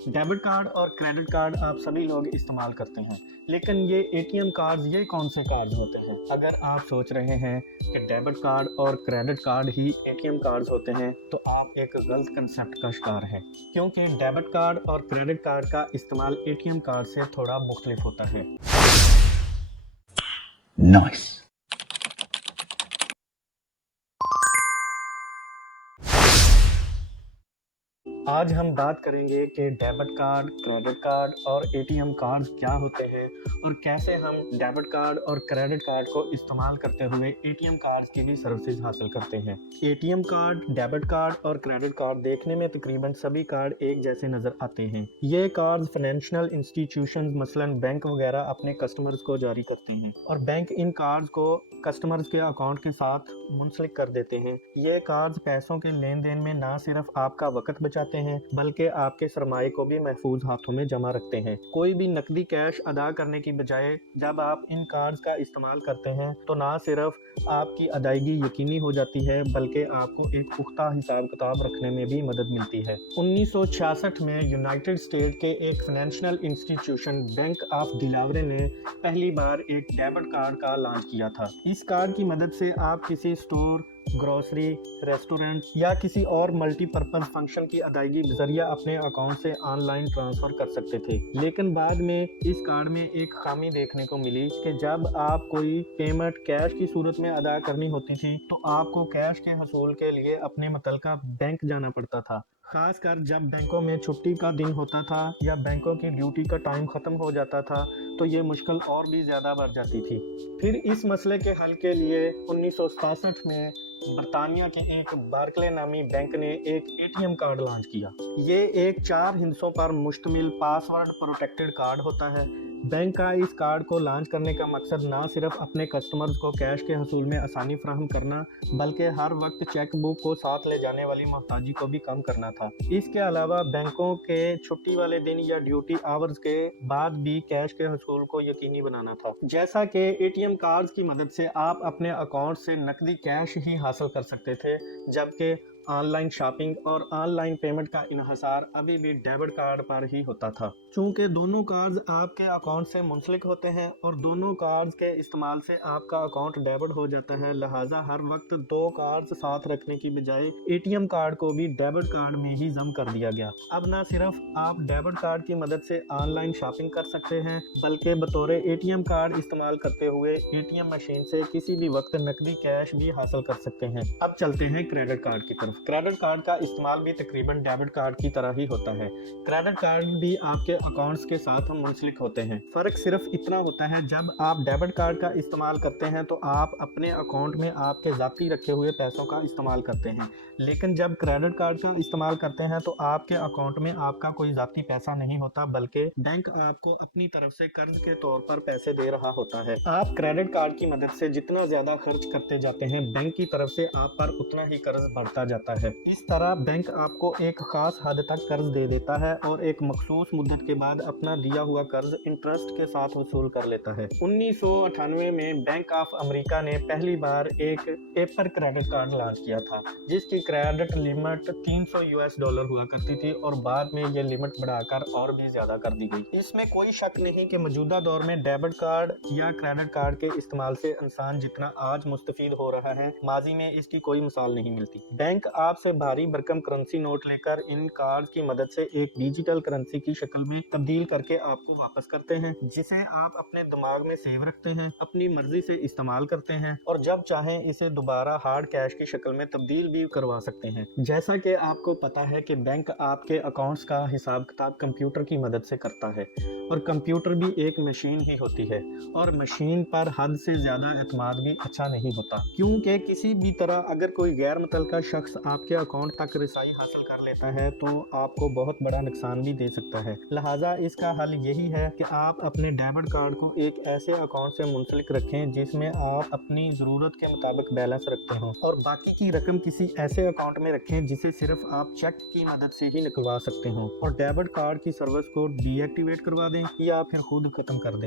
Debit card और credit card आप सभी लोग इस्तेमाल करते हैं, लेकिन ये एटीएम कार्ड्स ये कौन से कार्ड होते हैं? अगर आप सोच रहे हैं कि डेबिट कार्ड और क्रेडिट कार्ड ही एटीएम कार्ड्स होते हैं, तो आप एक गलत कंसेप्ट का शिकार हैं, क्योंकि डेबिट कार्ड और क्रेडिट कार्ड का इस्तेमाल एटीएम कार्ड से थोड़ा मुख्तलिफ होता है। Nice. आज हम बात करेंगे कि डेबिट कार्ड, क्रेडिट कार्ड और एटीएम कार्ड क्या होते हैं और कैसे हम डेबिट कार्ड और क्रेडिट कार्ड को इस्तेमाल करते हुए एटीएम कार्ड की भी सर्विसेज हासिल करते हैं। एटीएम कार्ड, डेबिट कार्ड और क्रेडिट कार्ड देखने में तकरीबन सभी कार्ड एक जैसे नज़र आते हैं। ये कार्ड फाइनेंशियल इंस्टीट्यूशंस मसलन बैंक वगैरह अपने कस्टमर्स को जारी करते हैं और बैंक इन कार्ड्स को कस्टमर्स के अकाउंट के साथ मुंसलिक कर देते हैं। ये कार्ड्स पैसों के लेन देन में ना सिर्फ आपका वक्त बचाते हैं बल्कि आपके सरमाए को भी महफूज हाथों में जमा रखते हैं। कोई भी नकदी कैश अदा करने की बजाय जब आप इन कार्ड्स का इस्तेमाल करते हैं तो ना सिर्फ आपकी अदायगी यकीनी हो जाती है बल्कि आपको एक पुख्ता हिसाब किताब रखने में भी मदद मिलती है। 1966 में यूनाइटेड स्टेट के एक फाइनेंशियल इंस्टीट्यूशन बैंक ऑफ डिलावरे ने पहली बार एक डेबिट कार्ड का लॉन्च किया था। इस कार्ड की मदद से आप किसी स्टोर, ग्रोसरी, रेस्टोरेंट या किसी और मल्टीपर्पज फंक्शन की अदायगी जरिए अपने अकाउंट से ऑनलाइन ट्रांसफ़र कर सकते थे। लेकिन बाद में इस कार्ड में एक खामी देखने को मिली कि जब आप कोई पेमेंट कैश की सूरत में अदा करनी होती थी तो आपको कैश के हसूल के लिए अपने मुतल्लिका बैंक जाना पड़ता था, खासकर जब बैंकों में छुट्टी का दिन होता था या बैंकों की ड्यूटी का टाइम ख़त्म हो जाता था तो ये मुश्किल और भी ज़्यादा बढ़ जाती थी। फिर इस मसले के हल के लिए 1967 में बरतानिया के एक बार्कले नामी बैंक ने एक एटीएम कार्ड लॉन्च किया। ये एक 4 हिस्सों पर मुश्तमिल पासवर्ड प्रोटेक्टेड कार्ड होता है। बैंक का इस कार्ड को लॉन्च करने का मकसद ना सिर्फ अपने कस्टमर्स को कैश के हसूल में आसानी फराहम करना बल्कि हर वक्त चेक बुक को साथ ले जाने वाली मोहताजी को भी कम करना था। इसके अलावा बैंकों के छुट्टी वाले दिन या ड्यूटी आवर्स के बाद भी कैश के हसूल को यकीनी बनाना था। जैसा कि एटीएम कार्ड्स की मदद से आप अपने अकाउंट से नकदी कैश ही हासिल कर सकते थे, जबकि ऑनलाइन शॉपिंग और ऑनलाइन पेमेंट का इन्हसार अभी भी डेबिट कार्ड पर ही होता था। चूँकि दोनों कार्ड्स आपके अकाउंट से मुंसलिक होते हैं और दोनों कार्ड्स के इस्तेमाल से आपका अकाउंट डेबिट हो जाता है, लिहाजा हर वक्त 2 कार्ड्स साथ रखने की बजाय एटीएम कार्ड को भी डेबिट कार्ड में ही जम कर दिया गया। अब ना सिर्फ आप डेबिट कार्ड की मदद से ऑनलाइन शॉपिंग कर सकते हैं बल्कि बतौर एटीएम कार्ड इस्तेमाल करते हुए एटीएम मशीन से किसी भी वक्त नकदी कैश भी हासिल कर सकते हैं। अब चलते हैं क्रेडिट कार्ड की तरफ। क्रेडिट कार्ड का इस्तेमाल भी तकरीबन डेबिट कार्ड की तरह ही होता है। क्रेडिट कार्ड भी आपके अकाउंट्स के साथ मुंसलिक होते हैं। फ़र्क सिर्फ इतना होता है, जब आप डेबिट कार्ड का इस्तेमाल करते हैं तो आप अपने अकाउंट में आपके ज़ाती रखे हुए पैसों का इस्तेमाल करते हैं, लेकिन जब क्रेडिट कार्ड का इस्तेमाल करते हैं तो आपके अकाउंट में आपका कोई ज़ाती पैसा नहीं होता बल्कि बैंक आपको अपनी तरफ से कर्ज के तौर पर पैसे दे रहा होता है। आप क्रेडिट कार्ड की मदद से जितना ज़्यादा खर्च करते जाते हैं, बैंक की तरफ से आप पर उतना ही कर्ज बढ़ता जाता है। इस तरह बैंक आपको एक खास हद तक कर्ज दे देता है और एक मखसूस मुद्दत के बाद अपना दिया हुआ कर्ज इंटरेस्ट के साथ वसूल कर लेता है। 1998 में बैंक ऑफ अमेरिका ने पहली बार एक पेपर क्रेडिट कार्ड लॉन्च किया था, जिसकी क्रेडिट लिमिट $300 हुआ करती थी और बाद में ये लिमिट बढ़ाकर और भी ज्यादा कर दी गई। इसमें कोई शक नहीं कि मौजूदा दौर में डेबिट कार्ड या क्रेडिट कार्ड के इस्तेमाल से इंसान जितना आज मुस्तफीद हो रहा है, माजी में इसकी कोई मिसाल नहीं मिलती। बैंक आपसे भारी भरकम करेंसी नोट लेकर इन कार्ड की मदद से एक डिजिटल करेंसी की शक्ल में तब्दील करके आपको वापस करते हैं, जिसे आप अपने दिमाग में सेव रखते हैं, अपनी मर्जी से इस्तेमाल करते हैं और जब चाहें इसे दोबारा हार्ड कैश की शक्ल में तब्दील भी करवा सकते हैं। जैसा कि आपको पता है कि बैंक आपके अकाउंट्स का हिसाब किताब कंप्यूटर की मदद से करता है और कंप्यूटर भी एक मशीन ही होती है और मशीन पर हद से ज़्यादा एतमाद भी अच्छा नहीं होता, क्योंकि किसी भी तरह अगर कोई गैर मुतल्लिका शख्स आपके अकाउंट तक रिसाई हासिल कर लेता है तो आपको बहुत बड़ा नुकसान भी दे सकता है। लिहाजा इसका हल यही है कि आप अपने डेबिट कार्ड को एक ऐसे अकाउंट से मुंसलिक रखें जिसमें आप अपनी ज़रूरत के मुताबिक बैलेंस रखते हो और बाकी की रकम किसी ऐसे अकाउंट में रखें जिसे सिर्फ आप चेक की मदद से ही निकलवा सकते हो और डेबिट कार्ड की सर्विस को डीएक्टिवेट करवा दें या फिर खुद ख़त्म कर दें।